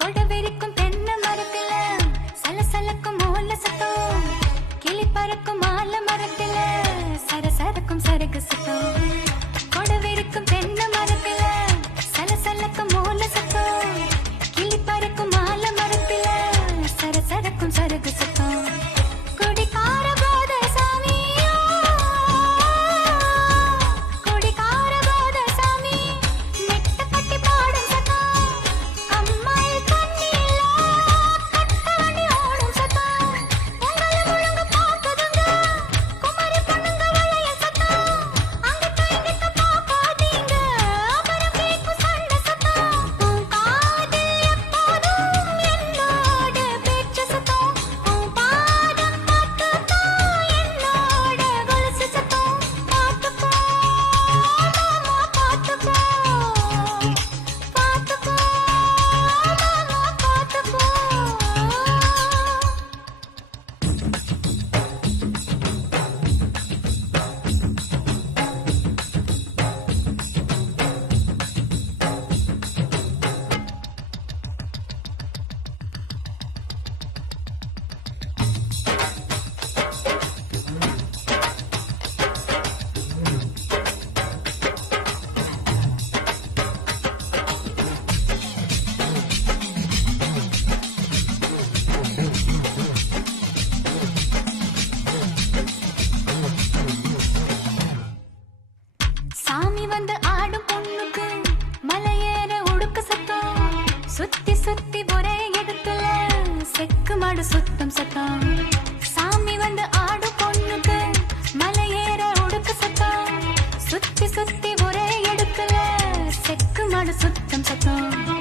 கொடவெறிக்கும் தென்னை மரத்தில சலசலக்கும் மோல சத்தம், கிளி பறக்கும் மாலை மரத்தில சரசரக்கும் சரகு சத்தம். கொடவெறிக்கும் தென்னை மரத்தில சலசலக்கும் மோல சத்தம், கிளி பறக்கும் மாலை மரத்தில சரசரக்கும் சரகு சத்தம். குடிகார போத சாமியோ, குடிகார போத சாமி நெட்ட கட்டி பாடும் சத்தம், அம்மாள் தண்ணியில கட்டவண்டி ஓடும் சத்தம். உங்களை முழுங்க பார்க்குதுங்க குமரி பொண்ணுங்க வளைய சத்தம், அங்கிட்ட இங்கிட்ட பார்க்காதீங்க அப்புறம் கேட்கும் சண்டை சத்தம். உன் காது எப்போதும் என்னோட பேச்சு சத்தம், உன் பாதம் பார்த்துக்கோ என்னோட கொலுசு சத்தம். பார்த்துக்கோ மாமா பார்த்துக்கோ, பார்த்துக்கோ மாமா பார்த்துக்கோ. சாமி வந்து ஆடும் பொண்ணுக்கு மலையேற உடுக்கு சத்தம், சுத்தி சுத்தி ஒரே இடத்துல செக்கு மாடு சுத்தம் சத்தம். சாமி வந்து ஆடும் பொண்ணுக்கு மலையேற உடுக்கு சத்தம், சுத்தி சுத்தி ஒரே இடத்துல செக்கு மாடு சுத்தம் சத்தம்.